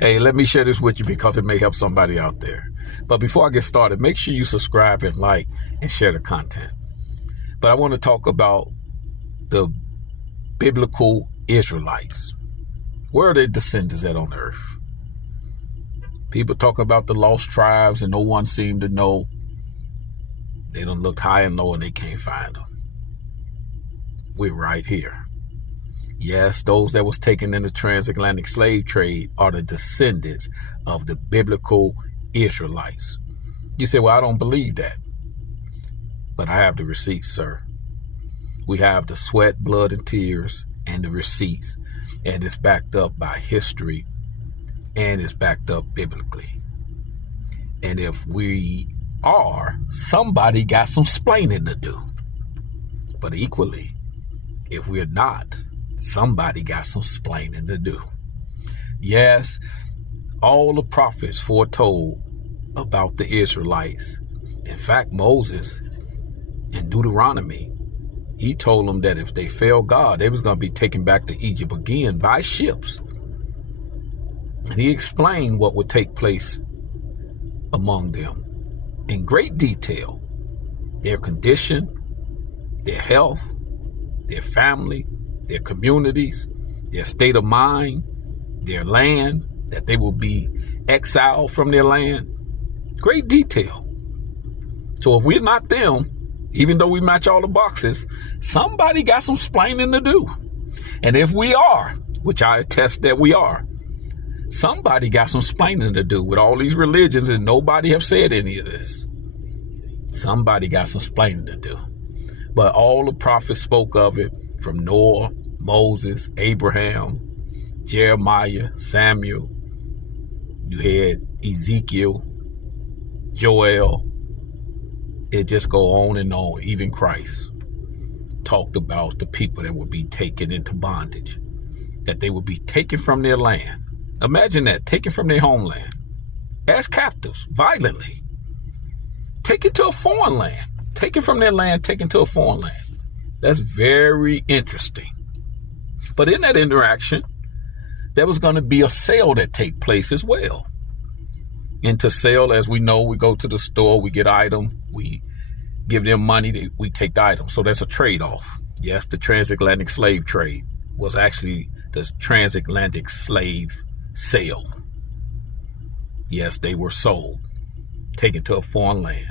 Hey, let me share this with you because it may help somebody out there. But before I get started, make sure you subscribe and like and share the content. But I want to talk about the biblical Israelites. Where are their descendants at on earth? People talk about the lost tribes and no one seemed to know. They done looked high and low and they can't find them. We're right here. Yes, those that was taken in the transatlantic slave trade are the descendants of the biblical Israelites. You say, well, I don't believe that. But I have the receipts, sir. We have the sweat, blood, and tears and the receipts. And it's backed up by history and it's backed up biblically. And if we are, somebody got some splaining to do. But equally, if we're not, somebody got some splaining to do. Yes, all the prophets foretold about the Israelites. In fact, Moses in Deuteronomy, he told them that if they failed God, they was going to be taken back to Egypt again by ships. And he explained what would take place among them in great detail. Their condition, their health, their family, their communities, their state of mind, their land, that they will be exiled from their land. Great detail. So if we're not them, even though we match all the boxes, somebody got some splaining to do. And if we are, which I attest that we are, somebody got some splaining to do with all these religions and nobody have said any of this. Somebody got some splaining to do. But all the prophets spoke of it, from Noah, Moses, Abraham, Jeremiah, Samuel. You had Ezekiel, Joel. It just go on and on. Even Christ talked about the people that would be taken into bondage, that they would be taken from their land. Imagine that, taken from their homeland as captives, violently, taken to a foreign land, taken from their land, taken to a foreign land. That's very interesting. But in that interaction, there was going to be a sale that take place as well. Into sale, as we know, we go to the store, we get item, we give them money, we take the item. So that's a trade-off. Yes, the transatlantic slave trade was actually the transatlantic slave sale. Yes, they were sold, taken to a foreign land.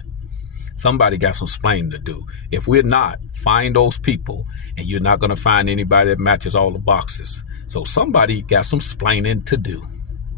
Somebody got some splaining to do. If we're not, find those people, and you're not going to find anybody that matches all the boxes. So somebody got some splaining to do.